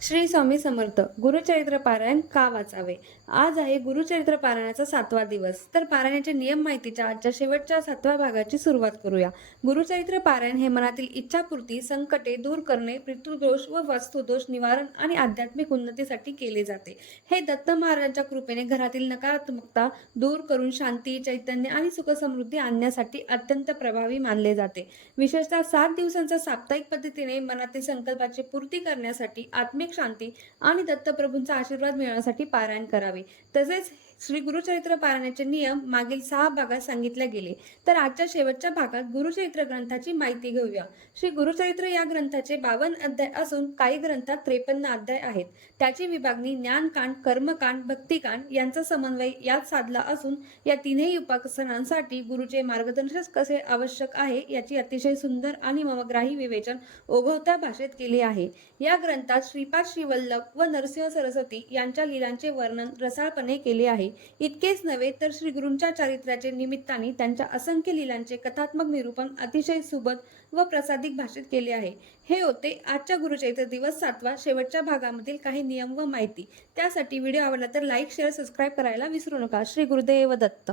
श्री स्वामी समर्थ. गुरुचरित्र पारायण का वाचावे? आज आहे गुरुचरित्र पारायणाचा 7वा दिवस. तर पारायणाचे नियम माहितीच्या आजच्या शेवटच्या 7व्या भागाची सुरुवात करूया. गुरुचरित्र पारायण हे मनातील इच्छापूर्ती, संकटे दूर करणे, पितृदोष व वस्तुदोष निवारण आणि आध्यात्मिक उन्नतीसाठी केले जाते. हे दत्त महाराजांच्या कृपेने घरातील नकारात्मकता दूर करून शांती, चैतन्य आणि सुखसमृद्धी आणण्यासाठी अत्यंत प्रभावी मानले जाते. विशेषतः 7 दिवसांचा साप्ताहिक पद्धतीने मनातील संकल्पाची पूर्ती करण्यासाठी आत्मिक शांती आणि दत्तप्रभूंचा आशीर्वाद मिळवण्यासाठी पारायण करावे. तसेच श्री गुरुचरित्र पारायणाचे नियम मागील 6 भागात सांगितले गेले. तर आजच्या शेवटच्या भागात गुरुचरित्र ग्रंथाची माहिती घेऊया. श्री गुरुचरित्र या ग्रंथाचे 52 अध्याय असून काही ग्रंथात 53 अध्याय आहेत. त्याची विभागणी ज्ञानकांड, कर्मकांड, भक्तिकांड यांचा समन्वय यात साधला असून या तिन्ही उपासनांसाठी गुरुचे मार्गदर्शन कसे आवश्यक आहे याची अतिशय सुंदर आणि ममग्राही विवेचन ओघवत्या भाषेत केले आहे. या ग्रंथात श्रीपाद श्रीवल्लभ व नरसिंह सरस्वती यांच्या लीलांचे वर्णन रसाळपणे केले आहे. इतकेच नव्हे तर श्री गुरूंच्या चारित्र्याचे निमित्ताने त्यांच्या असंख्य लीलांचे कथात्मक निरूपण अतिशय सुबद व प्रसादिक भाषेत केले आहे. हे होते आजच्या गुरुचरित्र दिवस 7वा शेवटच्या भागामधील काही नियम व माहिती. त्यासाठी व्हिडिओ आवडला तर लाईक, शेअर, सबस्क्राईब करायला विसरू नका. श्री गुरुदेव दत्त.